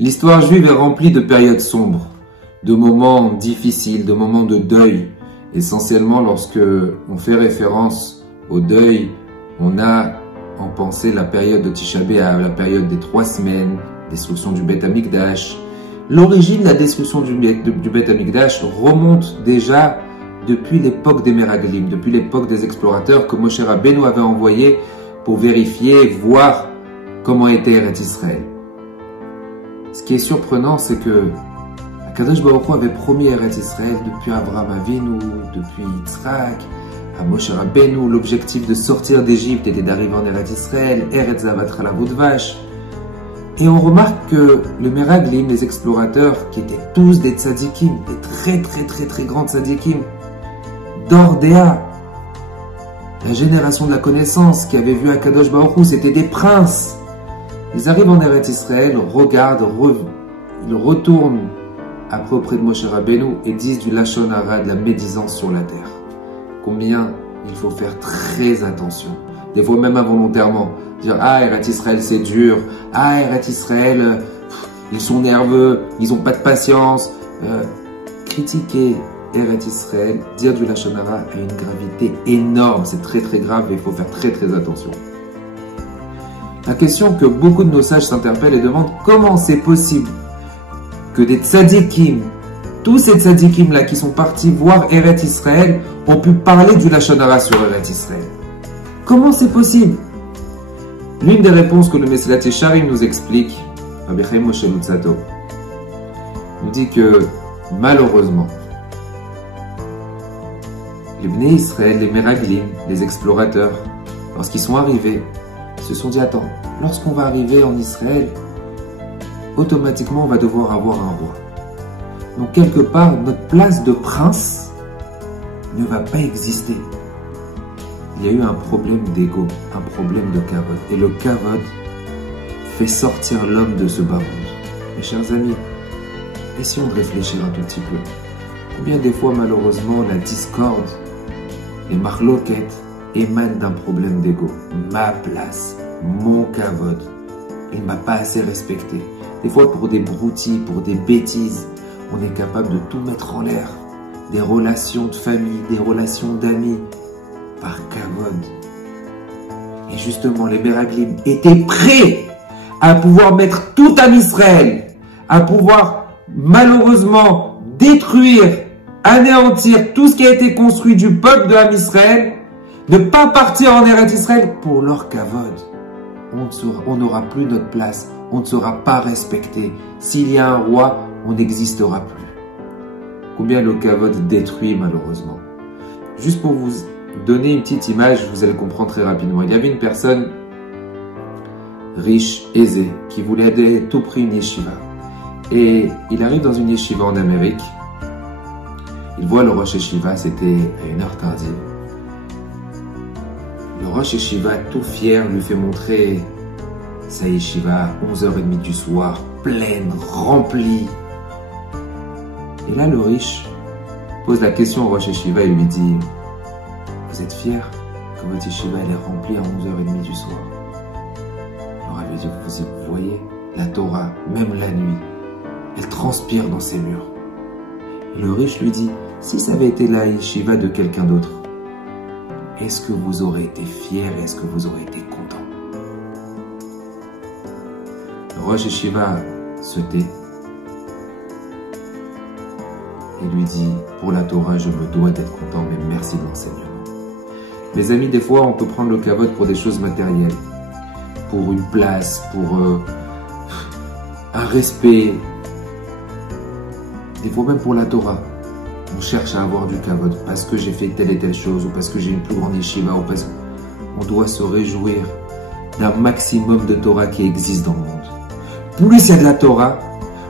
L'histoire juive est remplie de périodes sombres, de moments difficiles, de moments de deuil. Essentiellement, lorsque on fait référence au deuil, on a en pensée la période de Tisha B'Av, la période des 3 semaines, destruction du Beth Amikdash. L'origine de la destruction du Beth Amikdash remonte déjà depuis l'époque des Meraglim, depuis l'époque des explorateurs que Moshe Rabbeinu avait envoyé pour vérifier, voir comment était Eretz Israël. Ce qui est surprenant, c'est que Akadosh Baruch Hu avait promis Eretz Israël depuis Abraham Avinu, depuis Yitzhak, à Moshe Rabbeinu. L'objectif de sortir d'Égypte était d'arriver en Eretz Israël, Eretz Zavat Chalavut Vash. Et on remarque que le Meraglim, les explorateurs, qui étaient tous des tzadikim, des très grands tzadikim, d'Ordéa, la génération de la connaissance qui avait vu Akadosh Baruch Hu, c'était des princes. Ils arrivent en Eretz Israël, regardent, ils retournent après auprès de Moshe Rabbeinu et disent du Lachon Hara, de la médisance sur la terre. Combien il faut faire très attention, des fois même involontairement, dire ah Eretz Israël c'est dur, ah Eretz Israël ils sont nerveux, ils n'ont pas de patience. Critiquer Eretz Israël, dire du Lachon Hara a une gravité énorme, c'est très grave et il faut faire très attention. La question que beaucoup de nos sages s'interpellent et demandent comment c'est possible que des tzadikim, tous ces tzadikim là qui sont partis voir Eretz Israël, ont pu parler du Lachon Hara sur Eretz Israël. Comment c'est possible? L'une des réponses que le Mesilat Yesharim nous explique, Rabbi Chaim Moshe Luzzatto, nous dit que malheureusement, les Bnei Israël, les Meraglim, les explorateurs, lorsqu'ils sont arrivés, ils se sont dit attends, lorsqu'on va arriver en Israël, automatiquement on va devoir avoir un roi. Donc quelque part, notre place de prince ne va pas exister. Il y a eu un problème d'ego, un problème de kavod. Et le kavod fait sortir l'homme de ce bas monde. Mes chers amis, essayons de réfléchir un tout petit peu. Combien des fois, malheureusement, la discorde, les marloquettes émanent d'un problème d'ego. Ma place, mon kavod, il ne m'a pas assez respecté. Des fois, pour des broutilles, pour des bêtises, on est capable de tout mettre en l'air. Des relations de famille, des relations d'amis, par kavod. Et justement, les Meraglim étaient prêts à pouvoir mettre tout Am Israël, à pouvoir malheureusement détruire, anéantir tout ce qui a été construit du peuple de Am Israël, ne pas partir en Eretz Israël pour leur kavod. On n'aura plus notre place, on ne sera pas respecté. S'il y a un roi, on n'existera plus. Combien le kavod détruit malheureusement. Juste pour vous donner une petite image, vous allez comprendre très rapidement. Il y avait une personne riche, aisée, qui voulait aider à tout prix une yeshiva. Et il arrive dans une yeshiva en Amérique. Il voit le Rosh Yeshiva, c'était à une heure tardive. Le Rosh Yeshiva, tout fier, lui fait montrer sa yeshiva à 11h30 du soir, pleine, remplie. Et là, le riche pose la question au Rosh Yeshiva et lui dit « Vous êtes fier que votre yeshiva elle est remplie à 11h30 du soir ?» Alors elle lui dit « Vous voyez, la Torah, même la nuit, elle transpire dans ses murs. » Et le riche lui dit « Si ça avait été la yeshiva de quelqu'un d'autre, est-ce que vous aurez été fier? Est-ce que vous aurez été content? » Le Rosh Yeshiva se tait et lui dit « Pour la Torah, je me dois d'être content, mais merci de l'enseignement. » Mes amis, des fois, on peut prendre le kavod pour des choses matérielles, pour une place, pour un respect, des fois même pour la Torah. On cherche à avoir du kavod parce que j'ai fait telle et telle chose, ou parce que j'ai une plus grande yeshiva, ou parce qu'on doit se réjouir d'un maximum de Torah qui existe dans le monde. Plus il y a de la Torah,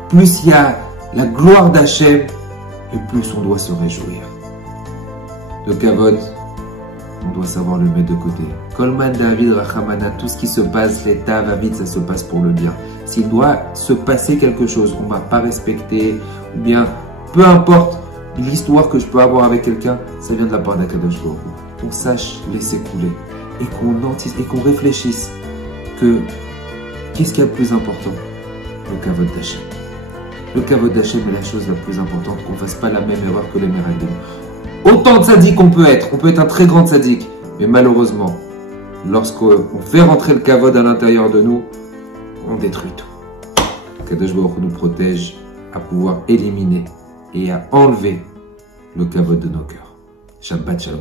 plus il y a la gloire d'Hachem, et plus on doit se réjouir. Le kavod, on doit savoir le mettre de côté. Kolman David Rachamana, tout ce qui se passe, l'état David, ça se passe pour le bien. S'il doit se passer quelque chose, on ne m'a pas respecté, ou bien peu importe l'histoire que je peux avoir avec quelqu'un, ça vient de la part d'Akadosh Baruch Hu. Qu'on sache laisser couler et qu'on réfléchisse que qu'est-ce qu'il y a de plus important? le kavod d'Hachem. Le kavod d'Hachem est la chose la plus importante, qu'on ne fasse pas la même erreur que les Meraglim. Autant de tzaddik on peut être un très grand tzaddik, mais malheureusement, lorsqu'on fait rentrer le kavod à l'intérieur de nous, on détruit tout. Kadosh Baruch Hu nous protège à pouvoir éliminer et à enlever le kavod de nos cœurs. Shabbat Shalom.